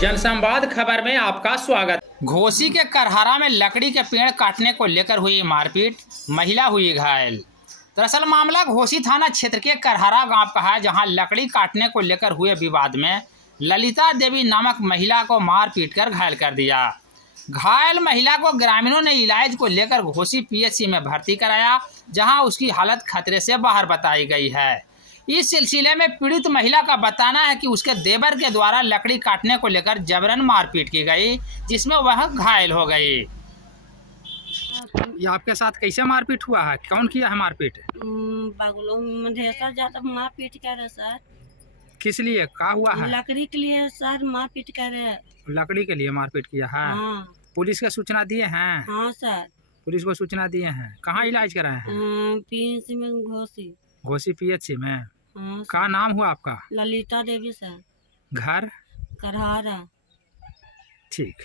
जनसंवाद खबर में आपका स्वागत। घोसी के करहरा में लकड़ी के पेड़ काटने को लेकर हुई मारपीट, महिला हुई घायल। दरअसल मामला घोसी थाना क्षेत्र के करहरा गांव का है, जहां लकड़ी काटने को लेकर हुए विवाद में ललिता देवी नामक महिला को मार पीट कर घायल कर दिया। घायल महिला को ग्रामीणों ने इलाज को लेकर घोसी पीएचसी में भर्ती कराया, जहां उसकी हालत खतरे से बाहर बताई गई है। इस सिलसिले में पीड़ित महिला का बताना है कि उसके देवर के द्वारा लकड़ी काटने को लेकर जबरन मारपीट की गई, जिसमें वह घायल हो गई। ये आपके साथ कैसे मारपीट हुआ है? कौन किया है मारपीट? ज्यादा मारपीट कर रहे सर। किस लिए? क्या हुआ है? लकड़ी के लिए सर मारपीट कर रहे। लकड़ी के लिए मारपीट किया है? हाँ। पुलिस को सूचना दिए हैं? हाँ सर। पुलिस को सूचना दिए हैं। कहाँ इलाज कराए हैं? पीएचसी में घोसी। घोसी पीएचसी में? हाँ। क्या नाम हुआ आपका? ललिता देवी सर। घर? करहारा। ठीक।